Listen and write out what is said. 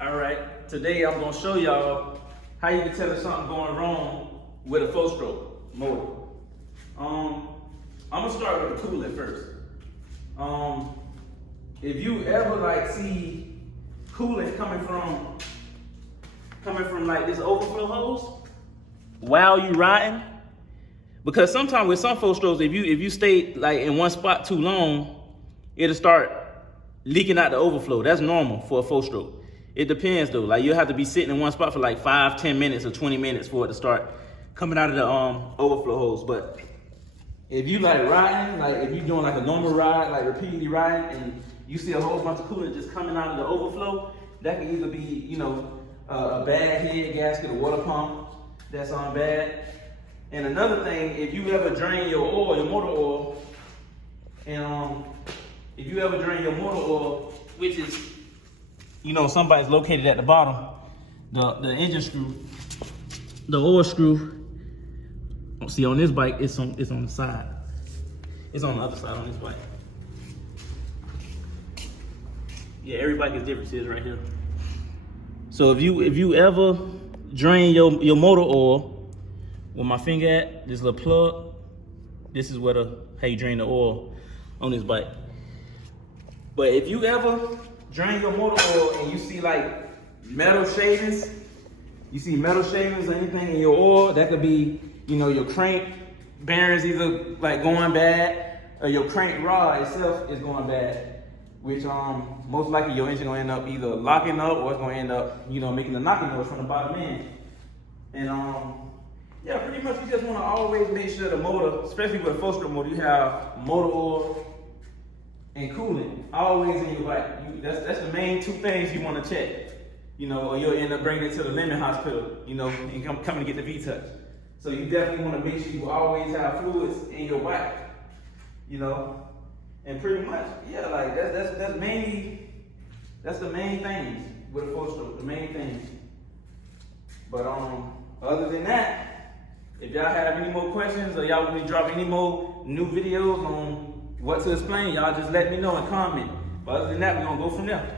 All right, today I'm gonna show y'all how you can tell if something going wrong with a 4-stroke motor. I'm gonna start with the coolant first. If you ever see coolant coming from like this overflow hose while you riding, because sometimes with some 4-strokes, if you stay like in one spot too long, it'll start leaking out the overflow. That's normal for a 4-stroke. It depends though. Like you'll have to be sitting in one spot for like 5, 10 minutes or 20 minutes for it to start coming out of the overflow hose. But if you like riding, like if you're doing like a normal ride, like repeatedly riding, and you see a whole bunch of coolant just coming out of the overflow, that can either be, a bad head gasket, a water pump that's on bad. And another thing, if you ever drain your oil, your motor oil, and if you ever drain your motor oil, which is, somebody's located at the bottom, the engine screw, the oil screw. See, on this bike, it's on the side. It's on the other side on this bike. Yeah, every bike is different. See, it's right here. So if you ever drain your motor oil, where my finger at, this little plug, this is where how you drain the oil on this bike. But if you ever drain your motor oil and you see like metal shavings, or anything in your oil, that could be, your crank bearings either like going bad, or your crank rod itself is going bad, which most likely your engine gonna end up either locking up or it's gonna end up, making a knocking noise from the bottom end. And yeah, pretty much you just wanna always make sure the motor, especially with a 4-stroke motor, you have motor oil and coolant always in your bike. That's the main two things you wanna check, or you'll end up bringing it to the lemon hospital, and coming to get the V-touch. So you definitely wanna make sure you always have fluids in your bike, and pretty much, yeah, like that's the main things with a 4-stroke, the main things. But other than that, if y'all have any more questions or y'all want me to drop any more new videos on what to explain, y'all just let me know and comment. But other than that, we're gonna go from there.